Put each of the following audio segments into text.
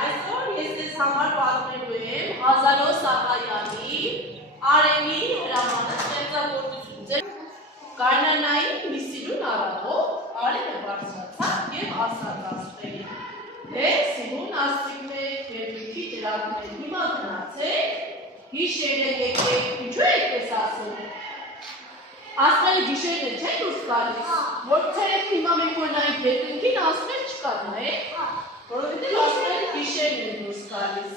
Այսօր ես ձեզ համար պատմելու եմ Հազարոն Սահակյանի Արենի հրամանը ստեղծագործություն։ Գարնանային մի սիրուն առավոտ Արենը բարձրացավ և ասաց աստղերին. «Հե, սիրուն աստղիկներ, երկնքի ճրագներ, հիմա գնացեք, գիշերը եկեք, ինչու եք պես ասում։ Աստղերը գիշերն չեն դուրս գալիս, որ ցերեկ հիմա մենք օրինակ երկնքին աստղեր չկան, նայեք, որովհետև աստղերը գիշերն են դուրս գալիս»։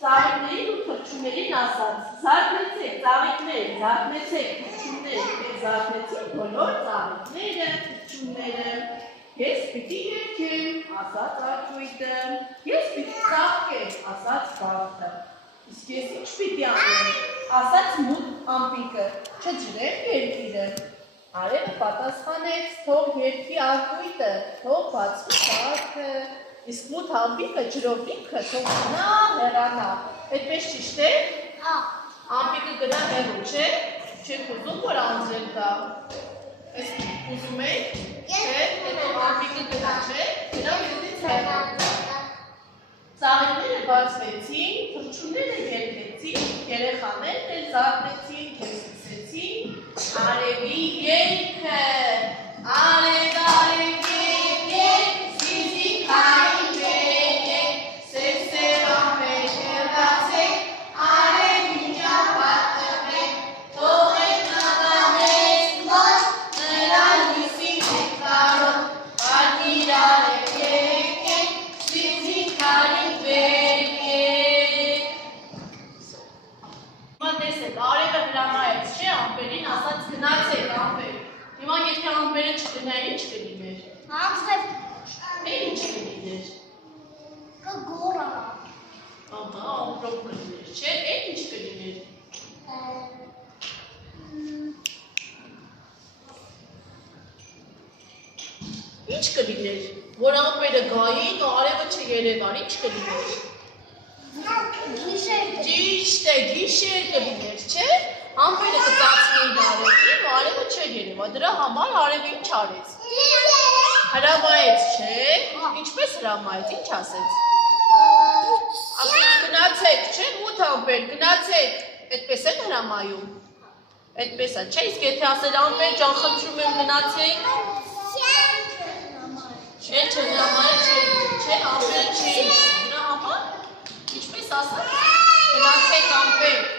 Ծաղիկներին ու թռչուններին ասաց. «Զարթնեցեք, ծաղիկներ, զարթնեցեք, թռչուններ, և զարթնեցին բոլոր ծաղիկները, թռչունները։ Ես պիտի երգեմ, ասաց արտույտը, ես պիտի ծաղկեմ, ասաց բաղթը։ Իսկ ես ինչ պիտի անեմ, ասաց մութ ամպիկը, չջրեմ երկիրը։ Արևը պատասխանեց, թող երգի արտույտը, թող բացվի ծաղկը։ Իսկ մութ ամպիկը ջրով ինքը թող գնա հեռանա։ Այդպես ճիշտ է։ Ամպիկը գնա հեռու, չէ՞։ Չեք ուզում, որ անձրև գա։ Այս ուզում եք։ Չէ, հետո ամպիկը գնա, չէ, գնա մեզնից հեռու։ Ծաղիկները բացվեցին, թռչունները երգեցին, երեխաներն էլ զարթնեցին, և սկսեցին արևի երգը։ Արև, արև, երգ, սիզիկ արև, երգ, սև ամպեր հեռացեք, արևին ճապատ տվեք, թողեք նավա մեզ մոտ, նրա լույսին եք կարող, պատիր արև եկեք, սիզիկ արև եկեք։ Հիմա տեսեք, արևը հրամայեց, չէ, ամպերին ասաց գնացեք ամպեր։ Հիմա եթե ամպերը չգնային, ինչ կլիներ։ Անձրև Ինչ կլիներ։ կգորանա։ Ահա, ամպրոպ կլիներ, չէ, ինչ կլիներ։ Ինչ կլիներ, որ ամպերը գային ու արևը չերևար, ինչ կլիներ։ Գիշեր Ճիշտ է, գիշեր կլիներ, չէ։ Ամպերը կծածնեին արևին ու արևը չէր երևա, դրա համար արևը ինչ արեց։ Հրամայեց, չէ։ Ինչպես հրամայեց, ինչ ասեց։ Ասեց գնացեք, չէ, մութ ամպեր, գնացեք, այդպես են հրամայում։ Այդպես է, չէ, իսկ եթե ասել ամպեր ջան խնդրում եմ գնացեք։ Չէ, չհրամայեց, չէ, ամպերը չէին, դրա համար ինչպես ասած, գնացեք ամպեր։